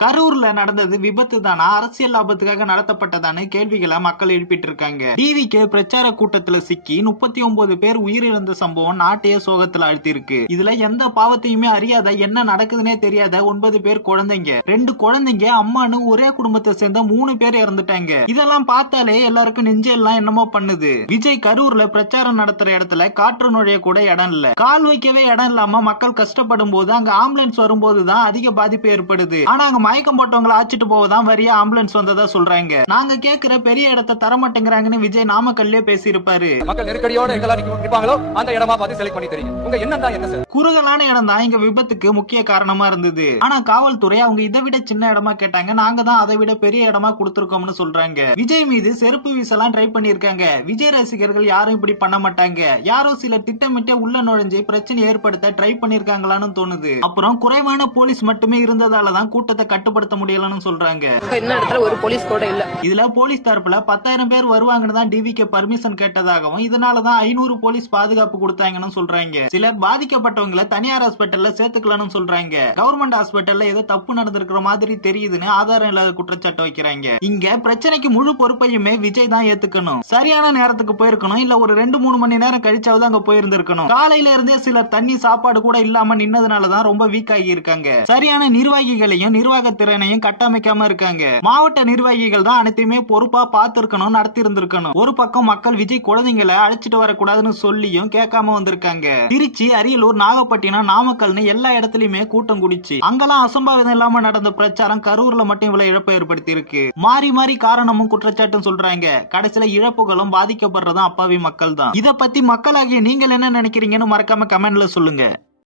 கரூர்ல நடந்தது விபத்து தானா? அரசியல் லாபத்துக்காக நடத்தப்பட்டதான்னு கேள்விகளை மக்கள் எழுப்பிட்டு இருக்காங்க டிவிக்கு பிரச்சார கூட்டத்துல சிக்கி முப்பத்தி ஒன்பது பேர் உயிரிழந்த சம்பவம் நாட்டையே சோகத்துல அழுத்திருக்கு இதுல எந்த பாவத்தையுமே அறியாத என்ன நடக்குதுன்னே தெரியாத ஒன்பது பேர் குழந்தைங்க. ரெண்டு குழந்தைங்க அம்மானு ஒரே குடும்பத்தை சேர்ந்த மூணு பேர் இறந்துட்டாங்க. இதெல்லாம் பார்த்தாலே எல்லாருக்கும் நெஞ்செல்லாம் என்னமோ பண்ணுது. விஜய் கரூர்ல பிரச்சாரம் நடத்துற இடத்துல காற்று நுழைய கூட இடம் இல்ல. கால் வைக்கவே இடம் இல்லாம மக்கள் கஷ்டப்படும் போது அங்க ஆம்புலன்ஸ் வரும்போது தான் அதிக பாதிப்பு ஏற்படுது. ஆனா அங்க மயக்கம் போட்டவங்களை அழைச்சிட்டு போவதான் வரியா? ஆம்புலன்ஸ் வந்ததா சொல்றாங்க. நாங்க கேக்குற பெரிய இடத்த தர மாட்டேங்கிறாங்கன்னு விஜய் நாமக்கல்லே பேசியிருப்பாரு. மக்கள் நெருக்கடியோட எங்கெல்லாம் நிப்பாங்களோ அந்த இடமா பார்த்து செலக்ட் பண்ணி தெரியும். உங்க எண்ணம் தான் என்ன குறுகலான இடம் தான் இங்க விபத்துக்கு முக்கிய காரணமா இருந்தது. ஆனா காவல்துறை அவங்க இதை விட சின்ன இடமா கேட்டாங்க. நாங்க தான் அதை விட பெரிய இடமா கொடுத்திருக்கோம்னு சொல்றாங்க. விஜய் மீது செருப்பு வீசலாம் ட்ரை பண்ணிருக்காங்க விஜய் ரசிகர்கள் யாரும் இப்படி பண்ண மாட்டாங்க. யாரோ சிலர் திட்டமிட்டே உள்ள நுழைஞ்சு பிரச்சனை ஏற்படுத்த ட்ரை பண்ணிருக்காங்களான்னு தோணுது. அப்புறம் குறைவான போலீஸ் மட்டுமே இருந்ததால தான் கூட்டத்தை கட்டுப்படுத்த முடியலன்னு சொல்றாங்க. இடத்துல ஒரு போலீஸ் கூட இல்ல. இதுல போலீஸ் தரப்புல பத்தாயிரம் பேர் வருவாங்கன்னு தான் டிவிக்கு பர்மிஷன் கேட்டதாகவும் இதனாலதான் ஐநூறு போலீஸ் பாதுகாப்பு கொடுத்தாங்கன்னு சொல்றாங்க. சிலர் பாதிக்கப்பட்டவங்கள தனியார் ஹாஸ்பிட்டல்ல சேர்த்துக்கலாம்னு சொல்றாங்க. கவர்மெண்ட் ஹாஸ்பிட்டல்ல ஏதோ தப்பு நடந்திருக்கிற மாதிரி தெரியுதுன்னு ஆதாரம் இல்லாத குற்றச்சாட்டு வைக்கிறாங்க. இங்க பிரச்சனைக்கு முழு பொறுப்பையுமே விஜய் தான் ஏத்துக்கணும். சரியான நேரத்துக்கு போயிருக்கணும் இல்ல ஒரு ரெண்டு மூணு மணி நேரம் கழிச்சாவது அங்க போயிருந்திருக்கணும். காலையில இருந்தே சிலர் தண்ணி சாப்பாடு கூட இல்லாம நின்னதுனாலதான் ரொம்ப வீக் ஆகி இருக்காங்க. சரியான நிர்வாகிகளையும் நிர்வாக திறனையும் கட்டமைக்காம இருக்காங்க. மாவட்ட நிர்வாகிகள் தான் அனைத்தையுமே பொறுப்பா பார்த்திருக்கணும் நடத்தி இருந்திருக்கணும் ஒரு பக்கம் மக்கள் விஜய் குழந்தைங்களை அழைச்சிட்டு வரக்கூடாதுன்னு சொல்லியும் கேட்காம வந்திருக்காங்க. திருச்சி அரியலூர் நாகப்பட்டினம் நாமக்கல்னு எல்லா இடத்துலயுமே கூட்டம் குடிச்சு அங்கெல்லாம் அசம்பாவிதம் இல்லாம நடந்த பிரச்சாரம் கரூர்ல மட்டும் இவ்வளவு இழப்பை ஏற்படுத்தி இருக்கு மாறி மாறி காரணமும் குற்றச்சாட்டும் சொல்றாங்க. கடைசியில இழப்புகளும் பாதிக்கப்படுறதும் அப்பாவி மக்கள் தான். இதை பத்தி மக்களாகிய நீங்கள் என்ன நினைக்கிறீங்கன்னு மறக்காம கமெண்ட்ல சொல்லுங்க.